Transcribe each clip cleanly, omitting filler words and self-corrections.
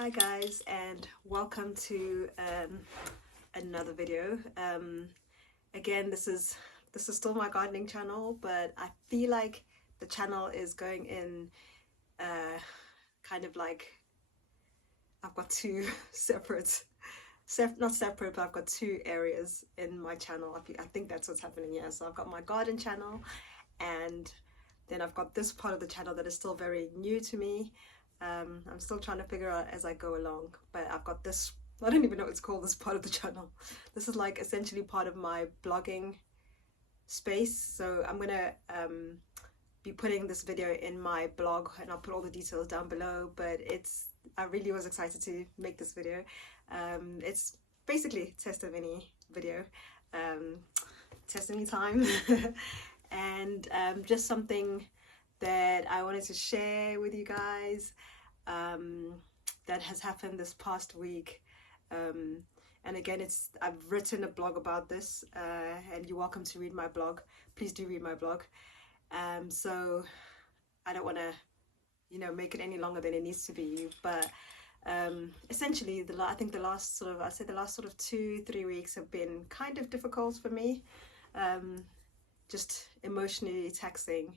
Hi guys, and welcome to another video. Again, this is still my gardening channel, but I feel like the channel is going in kind of like I've got two not separate, but I've got two areas in my channel. I think that's what's happening here. So I've got my garden channel, and then I've got this part of the channel that is still very new to me. I'm still trying to figure out as I go along, but I've got this, I don't even know what it's called, this part of the channel. This is like essentially part of my blogging space. So I'm gonna be putting this video in my blog, and I'll put all the details down below, but I really was excited to make this video. It's basically testimony video, testimony time, and just something that I wanted to share with you guys that has happened this past week. And again, I've written a blog about this, and you're welcome to read my blog. Please do read my blog. So I don't want to, make it any longer than it needs to be, but essentially I think the last sort of 2-3 weeks have been kind of difficult for me, just emotionally taxing.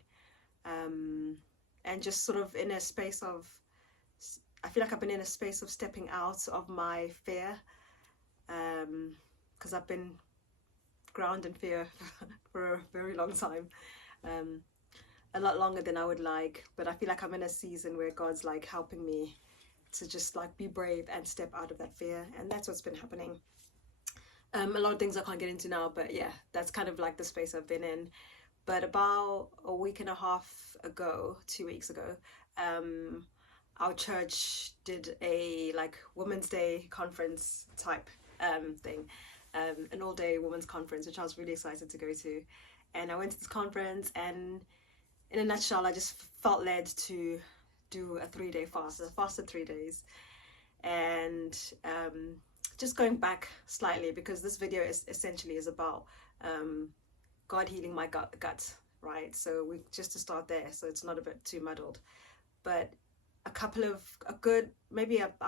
And just sort of in a space of, I feel like I've been in a space of stepping out of my fear, because I've been grounded in fear for a very long time, a lot longer than I would like, but I feel like I'm in a season where God's like helping me to just like be brave and step out of that fear, and that's what's been happening. A lot of things I can't get into now, but yeah, that's kind of like the space I've been in. But about a week and a half ago, 2 weeks ago, our church did a like Women's Day conference type thing, an all-day women's conference, which I was really excited to go to. And I went to this conference, and in a nutshell, I just felt led to do a 3-day fast. I fasted 3 days, and just going back slightly, because this video is about God healing my gut, right? So just to start there, so it's not a bit too muddled. But I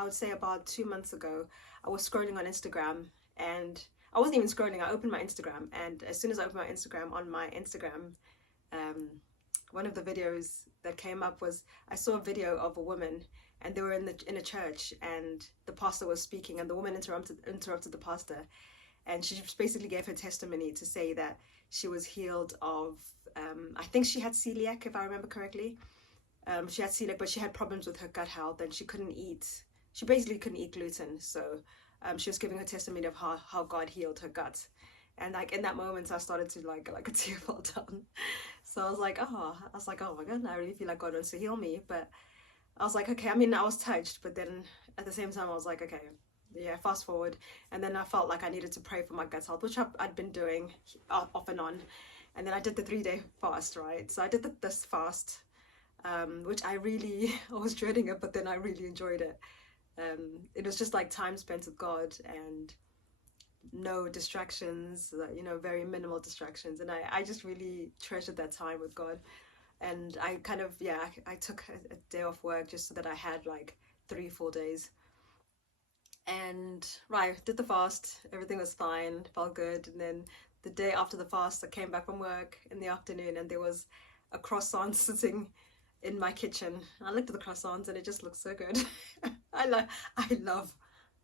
would say about 2 months ago, I was scrolling on Instagram, and I wasn't even scrolling, I opened my Instagram, and as soon as I opened my Instagram, on my Instagram, one of the videos that came up was, I saw a video of a woman, and they were in a church, and the pastor was speaking, and the woman interrupted the pastor, and she just basically gave her testimony to say that she was healed of, I think she had celiac, if I remember correctly. She had celiac, but she had problems with her gut health, and she basically couldn't eat gluten. So she was giving her testimony of how God healed her gut. And like in that moment, I started to like a tear fall down. So I was like, oh my God, I really feel like God wants to heal me. But I was like, okay, I mean, I was touched, but then at the same time, I was like, okay, yeah, fast forward. And then I felt like I needed to pray for my gut health, which I'd been doing off and on. And then I did the 3-day fast, right? So I did this fast, which I was dreading it, but then I really enjoyed it. It was just like time spent with God, and no distractions, very minimal distractions. And I just really treasured that time with God. And I kind of, I took a day off work just so that I had like 3-4 days. And did the fast, everything was fine, felt good. And then the day after the fast, I came back from work in the afternoon, and there was a croissant sitting in my kitchen. I looked at the croissants, and it just looked so good. I love,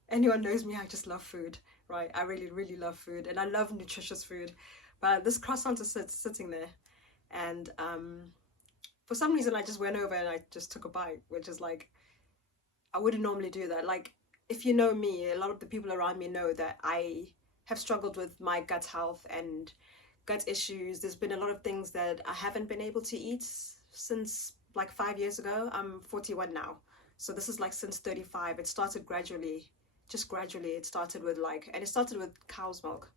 anyone knows me, I just love food, right? I really, really love food, and I love nutritious food. But this croissant is sitting there, and for some reason I just went over and I just took a bite, which is like, I wouldn't normally do that. Like, if you know me, a lot of the people around me know that I have struggled with my gut health and gut issues. There's been a lot of things that I haven't been able to eat since like 5 years ago. I'm 41 now. So this is like since 35. It started gradually. It started with cow's milk,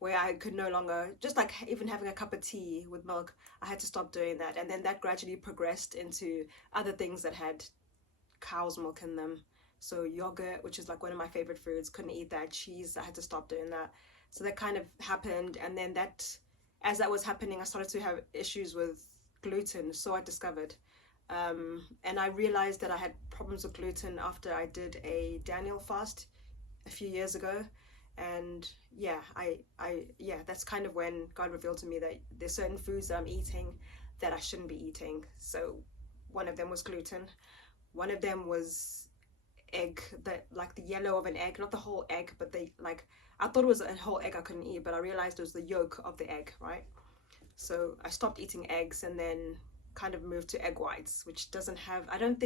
where I could no longer, just like even having a cup of tea with milk, I had to stop doing that. And then that gradually progressed into other things that had cow's milk in them. So yogurt, which is like one of my favorite foods, couldn't eat that. Cheese, I had to stop doing that. So that kind of happened. And then as that was happening, I started to have issues with gluten. So I discovered And I realized that I had problems with gluten after I did a Daniel fast a few years ago. And yeah, yeah, that's kind of when God revealed to me that there's certain foods that I'm eating that I shouldn't be eating. So one of them was gluten. One of them was egg, that like the yellow of an egg, not the whole egg, but they like, I thought it was a whole egg I couldn't eat, but I realized it was the yolk of the egg, right? So I stopped eating eggs and then kind of moved to egg whites, which doesn't have, I don't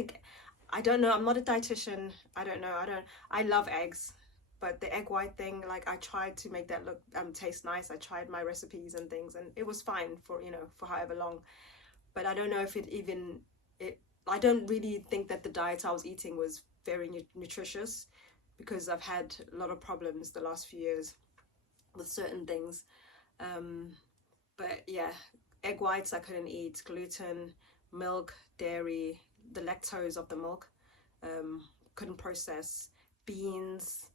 know, I'm not a dietitian. I don't know. I love eggs, but the egg white thing, like I tried to make that look, taste nice. I tried my recipes and things and it was fine for, for however long. But I don't know if I don't really think that the diet I was eating was very nutritious, because I've had a lot of problems the last few years with certain things. But yeah, egg whites I couldn't eat, gluten, milk, dairy, the lactose of the milk, couldn't process, beans,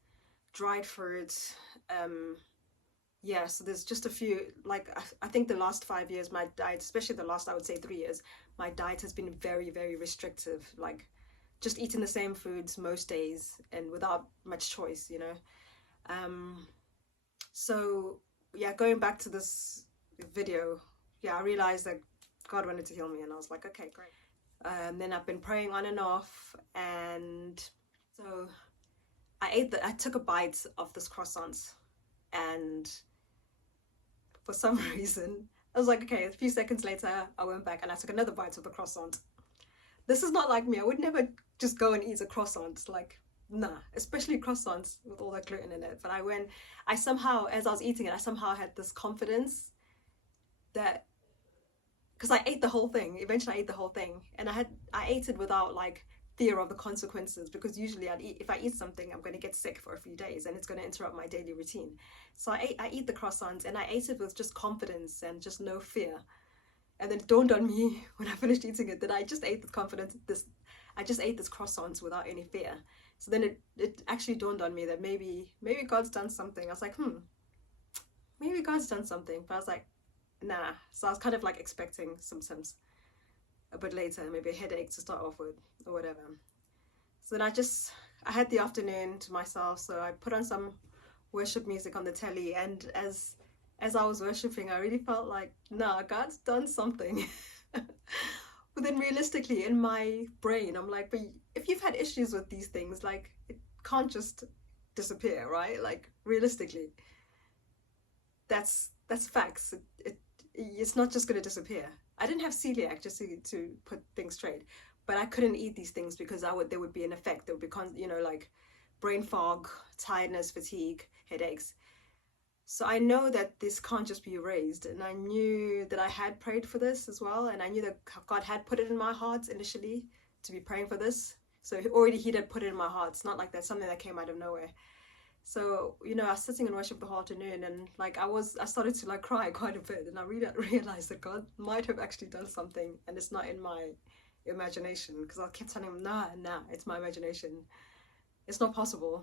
dried fruits. Yeah, so there's just a few, like I think the last 5 years, my diet, especially the last, I would say 3 years, my diet has been very, very restrictive, like just eating the same foods most days and without much choice, So yeah, going back to this video, yeah, I realized that God wanted to heal me and I was like, okay, great. And then I've been praying on and off, and so I took a bite of this croissant, and for some reason I was like, okay, a few seconds later I went back and I took another bite of the croissant. This is not like me. I would never just go and eat a croissant, like, nah, especially croissants with all that gluten in it. But I somehow, as I was eating it, I somehow had this confidence that, because I ate the whole thing, eventually I ate the whole thing, and I ate it without like fear of the consequences, because usually if I eat something, I'm going to get sick for a few days and it's going to interrupt my daily routine. So I eat the croissants and I ate it with just confidence and just no fear. And then it dawned on me when I finished eating it that I just ate with confidence. I just ate this croissants without any fear. So then it actually dawned on me that maybe God's done something. I was like, maybe God's done something. But I was like, nah. So I was kind of like expecting symptoms a bit later, maybe a headache to start off with or whatever. So then I had the afternoon to myself. So I put on some worship music on the telly, and as I was worshiping, I really felt like, nah, God's done something. But then realistically, in my brain, I'm like, but if you've had issues with these things, like, it can't just disappear, right? Like, realistically, that's facts. It's not just going to disappear. I didn't have celiac, just to put things straight, but I couldn't eat these things because there would be an effect. There would be, like brain fog, tiredness, fatigue, headaches. So I know that this can't just be erased, and I knew that I had prayed for this as well, and I knew that God had put it in my heart initially to be praying for this. So he did put it in my heart. It's not like that's something that came out of nowhere. So I was sitting in worship the whole afternoon, and like I started to like cry quite a bit, and I really realized that God might have actually done something, and it's not in my imagination, because I kept telling him, nah, it's my imagination. It's not possible.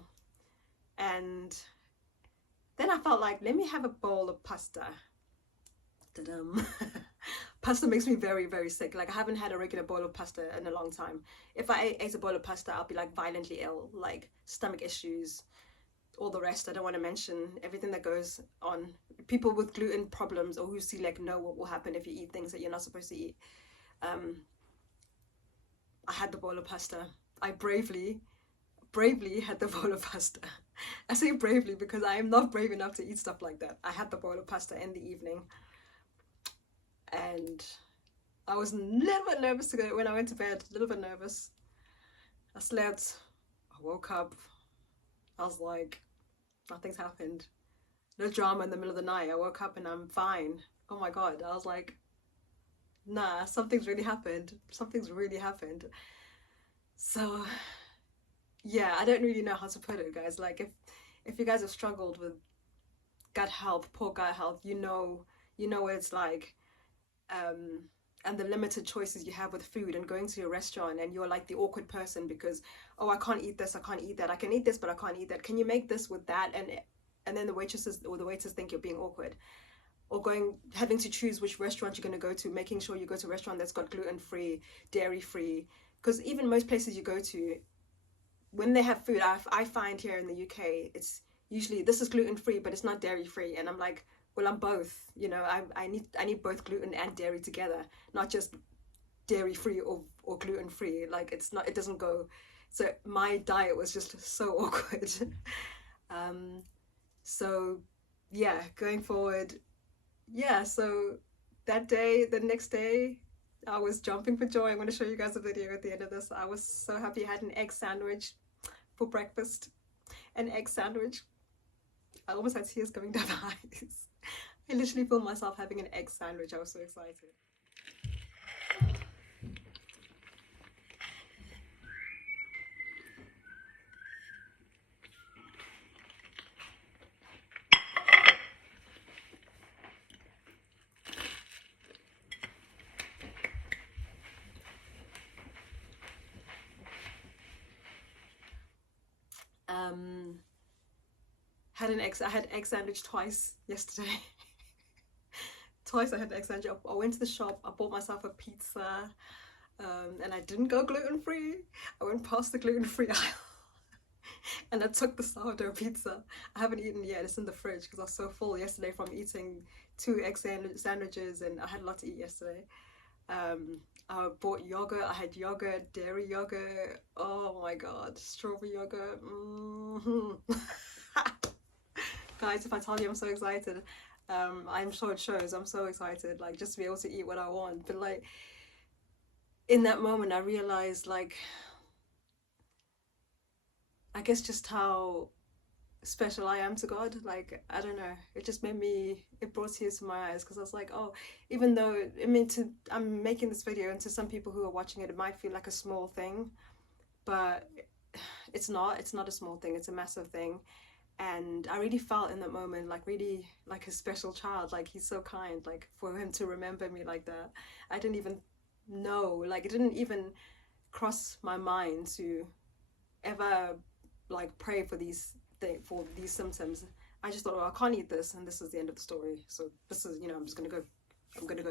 And then I felt like, let me have a bowl of pasta. Pasta makes me very, very sick. Like, I haven't had a regular bowl of pasta in a long time. If I ate a bowl of pasta, I'll be like violently ill, like stomach issues, all the rest. I don't want to mention everything that goes on. People with gluten problems or who celiac know what will happen if you eat things that you're not supposed to eat. I had the bowl of pasta. I bravely had the bowl of pasta. I say bravely because I am not brave enough to eat stuff like that. I had the bowl of pasta in the evening, and I was a little bit nervous to go when I went to bed. A little bit nervous. I slept. I woke up. I was like, nothing's happened. No drama in the middle of the night. I woke up and I'm fine. Oh my God. I was like, nah, something's really happened. Something's really happened. So yeah, I don't really know how to put it, guys. Like, if you guys have struggled with gut health, poor gut health, you know what it's like, and the limited choices you have with food, and going to a restaurant and you're like the awkward person because, oh, I can't eat this, I can't eat that, I can eat this, but I can't eat that. Can you make this with that? And then the waitresses or the waiters think you're being awkward. or having to choose which restaurant you're going to go to, making sure you go to a restaurant that's got gluten-free, dairy-free. Because even most places you go to, when they have food, I find here in the UK, it's usually, this is gluten-free, but it's not dairy-free. And I'm like, well, I'm both, you know, I need both gluten and dairy together, not just dairy-free or gluten-free. Like, it's not, it doesn't go. So my diet was just so awkward. So yeah, going forward, yeah, so that day, the next day, I was jumping for joy. I'm going to show you guys a video at the end of this. I was so happy. I had an egg sandwich for breakfast. An egg sandwich. I almost had tears coming down my eyes. I literally filmed myself having an egg sandwich. I was so excited. I had egg sandwich twice yesterday. Twice I had egg sandwich. I went to the shop, I bought myself a pizza, and I didn't go gluten-free. I went past the gluten-free aisle and I took the sourdough pizza. I haven't eaten yet, it's in the fridge because I was so full yesterday from eating 2 egg sandwiches, and I had a lot to eat yesterday. I bought yogurt. I had yogurt, dairy yogurt. Oh my god, strawberry yogurt. Guys, if I tell you I'm so excited, I'm sure it shows. I'm so excited, like, just to be able to eat what I want. But like, in that moment I realized, like, I guess just how special I am to God. Like, I don't know, it just made me, it brought tears to my eyes, because I was like, oh, even though, I mean, I'm making this video, and to some people who are watching it, it might feel like a small thing, but it's not a small thing, it's a massive thing. And I really felt in that moment, like, really like a special child. Like, he's so kind, like, for him to remember me like that. I didn't even know, like, it didn't even cross my mind to ever, like, pray for these symptoms. I just thought, oh, I can't eat this, and this is the end of the story. So this is, you know, I'm gonna go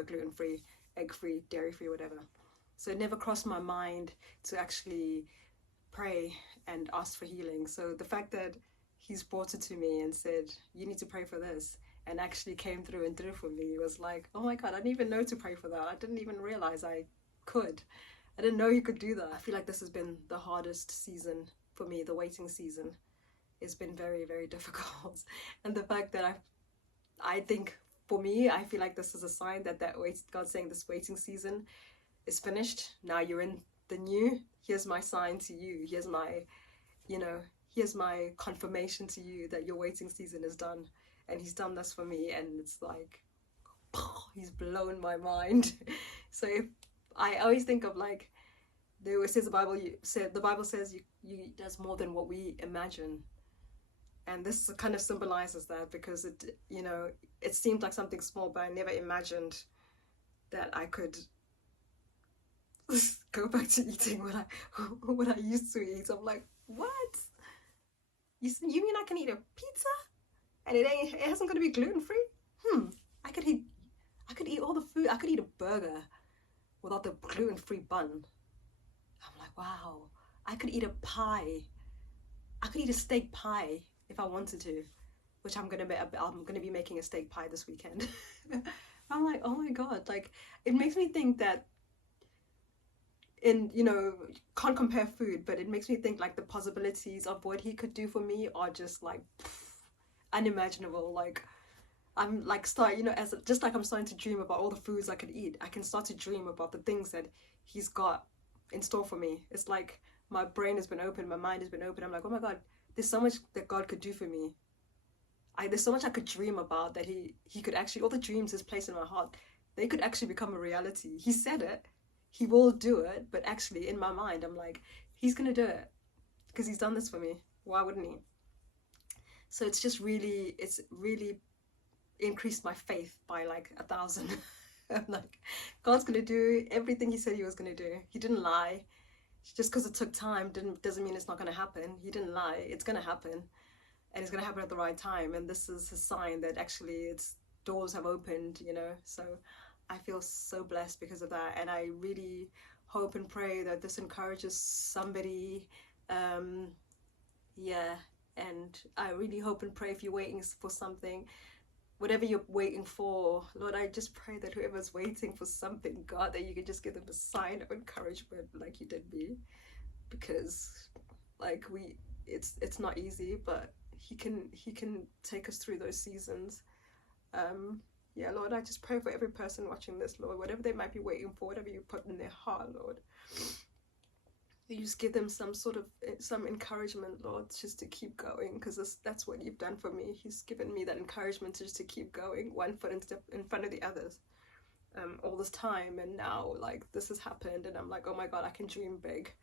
gluten-free, egg-free, dairy-free, whatever. So it never crossed my mind to actually pray and ask for healing. So the fact that he's brought it to me and said, you need to pray for this, and actually came through and did it for me, was like, oh my god, I didn't even know to pray for that. I didn't even realize I could. I didn't know he could do that. I feel like this has been the hardest season for me, the waiting season. It's been very, very difficult. And the fact that I think, for me, I feel like this is a sign that God's saying this waiting season is finished. Now you're in the new. Here's my sign to you. Here's my, you know, here's my confirmation to you that your waiting season is done. And he's done this for me, and it's like, he's blown my mind. So if I always think of, like, they always says the Bible says you does more than what we imagine. And this kind of symbolizes that, because it, you know, it seemed like something small, but I never imagined that I could go back to eating what I used to eat. I'm like, what? You mean I can eat a pizza and it hasn't got to be gluten-free? I could eat all the food. I could eat a burger without the gluten-free bun. I'm like, wow. I could eat a pie. I could eat a steak pie if I wanted to, which I'm gonna be making a steak pie this weekend. I'm like, oh my god, like, it makes me think that, you know, can't compare food, but it makes me think, like, the possibilities of what he could do for me are just like unimaginable. Like, I'm like just like I'm starting to dream about all the foods I could eat, I can start to dream about the things that he's got in store for me. It's like my brain has been open, my mind has been open. I'm like, oh my god, there's so much that God could do for me. There's so much I could dream about, that he could actually, all the dreams he's placed in my heart, they could actually become a reality. He said it, he will do it, but actually in my mind I'm like, he's gonna do it because he's done this for me. Why wouldn't he? So it's really increased my faith by like 1,000. I'm like, God's gonna do everything he said he was gonna do. He didn't lie. Just because it took time doesn't mean it's not gonna happen. He didn't lie. It's gonna happen, and it's gonna happen at the right time. And this is a sign that actually doors have opened, you know. So I feel so blessed because of that, and I really hope and pray that this encourages somebody. Yeah, and I really hope and pray, if you're waiting for something, whatever you're waiting for, Lord, I just pray that whoever's waiting for something, God, that you can just give them a sign of encouragement like you did me, because like it's not easy, but he can take us through those seasons. Yeah, Lord, I just pray for every person watching this, Lord, whatever they might be waiting for, whatever you put in their heart, Lord, you just give them some sort of encouragement, Lord, just to keep going, because that's what you've done for me. He's given me that encouragement just to keep going, one foot in front of the others, all this time. And now, like, this has happened, and I'm like, oh my God, I can dream big.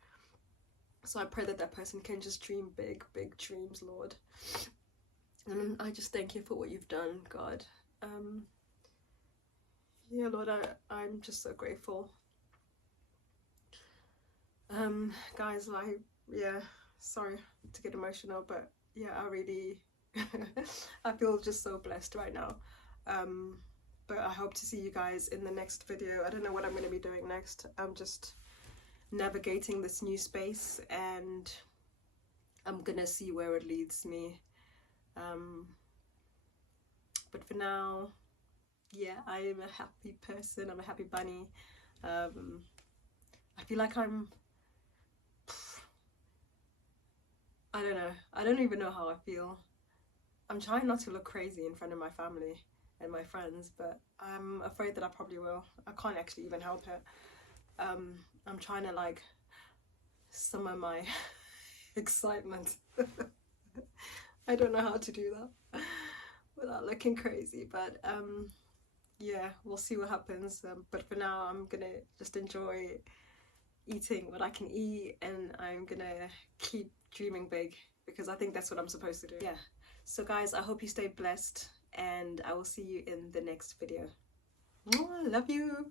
So I pray that that person can just dream big, big dreams, Lord. And I just thank you for what you've done, God. Yeah, Lord, I'm just so grateful. Guys, like, yeah, sorry to get emotional, but yeah, I really I feel just so blessed right now. But I hope to see you guys in the next video. I don't know what I'm going to be doing next. I'm just navigating this new space, and I'm gonna see where it leads me. But for now, yeah, I am a happy person. I'm a happy bunny. I feel like I don't know. I don't even know how I feel. I'm trying not to look crazy in front of my family and my friends, but I'm afraid that I probably will. I can't actually even help it. I'm trying to like summer my excitement. I don't know how to do that without looking crazy, but yeah, we'll see what happens. But for now, I'm gonna just enjoy eating what I can eat, and I'm gonna keep dreaming big, because I think that's what I'm supposed to do. Yeah, so guys, I hope you stay blessed, and I will see you in the next video. Love you.